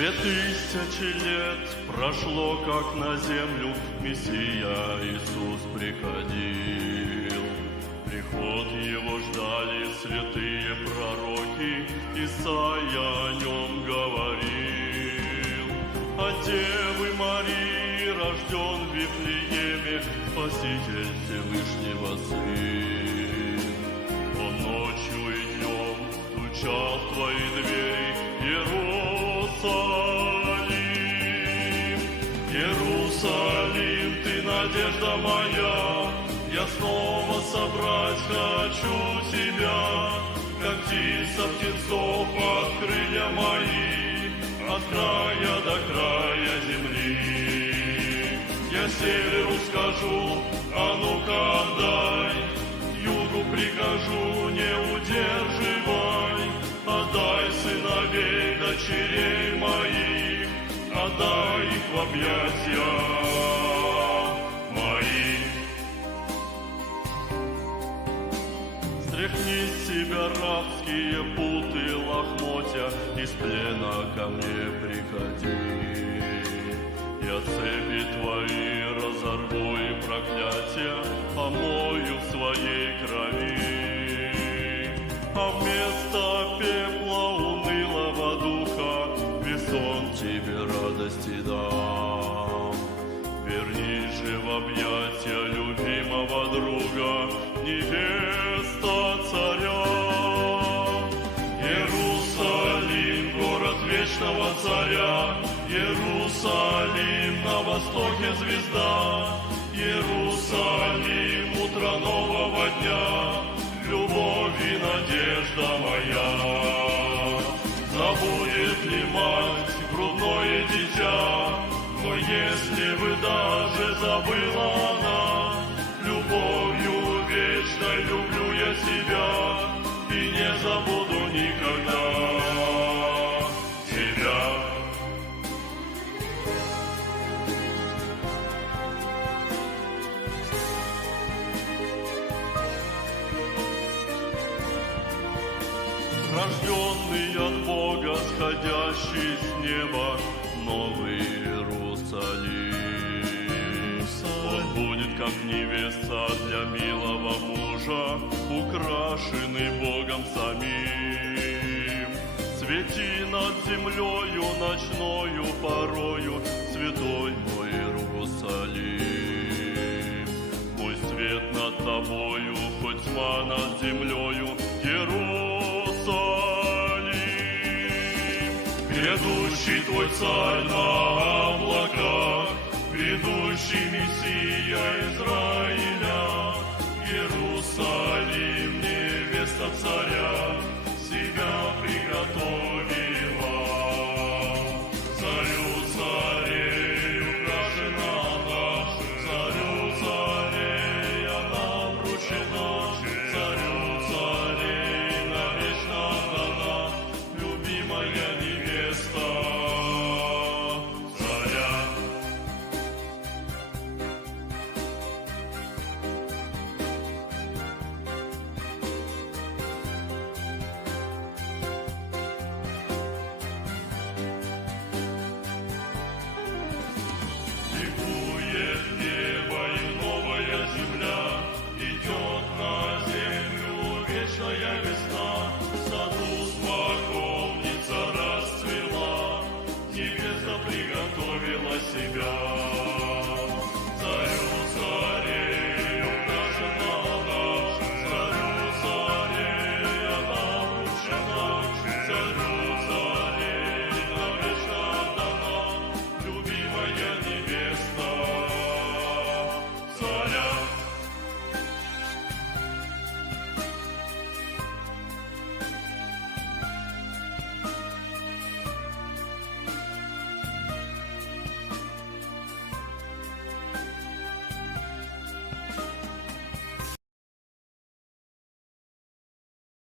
2000 лет прошло, как на землю Мессия Иисус приходил. Приход Его ждали святые пророки, Исайя о Нем говорил. От Девы Марии рожден в Вифлееме Спаситель Всевышнего Сын. Он ночью и днем стучал в твои двери, Иерусалим, Иерусалим, ты надежда моя, я снова собрать хочу тебя, как птица птенцов под крылья мои, от края до края земли. Я северу скажу, а ну-ка отдай, югу прикажу, не удерживай, отдай сыновей, дочерей моих, отдай их в объятия мои. Стряхни с себя рабские путы, лохмотья, из плена ко мне приходи. Я цепи твои разорву и проклятия омою в своей крови. А вместо пепла унылого духа весон тебе радости дам. Вернись же в объятия любимого друга, невеста царя. Иерусалим, город вечного царя, Иерусалим, на востоке звезда, Иерусалим, утро нового дня, любовь и надежда моя. Забудет ли мать грудное дитя, но если бы даже забыла она, любовью вечной люблю я тебя и не забуду никогда тебя. Рожденный от Бога, сходящий с неба, новый Иерусалим. Он будет, как невеста для милого мужа, украшенный Богом самим. Свети над землею ночною порою, святой мой Иерусалим. Мой свет над тобою, хоть тьма над землею, Иерусалим. Грядущий твой царь на облаках, грядущий Мессия Израиля, Иерусалим, невеста царя, себя приготовила. Царю царей украшена она, царю царей она вручена, царю царей навечно дана, любимая невеста царя. Ликует небо и новая земля, идет на землю вечная весна.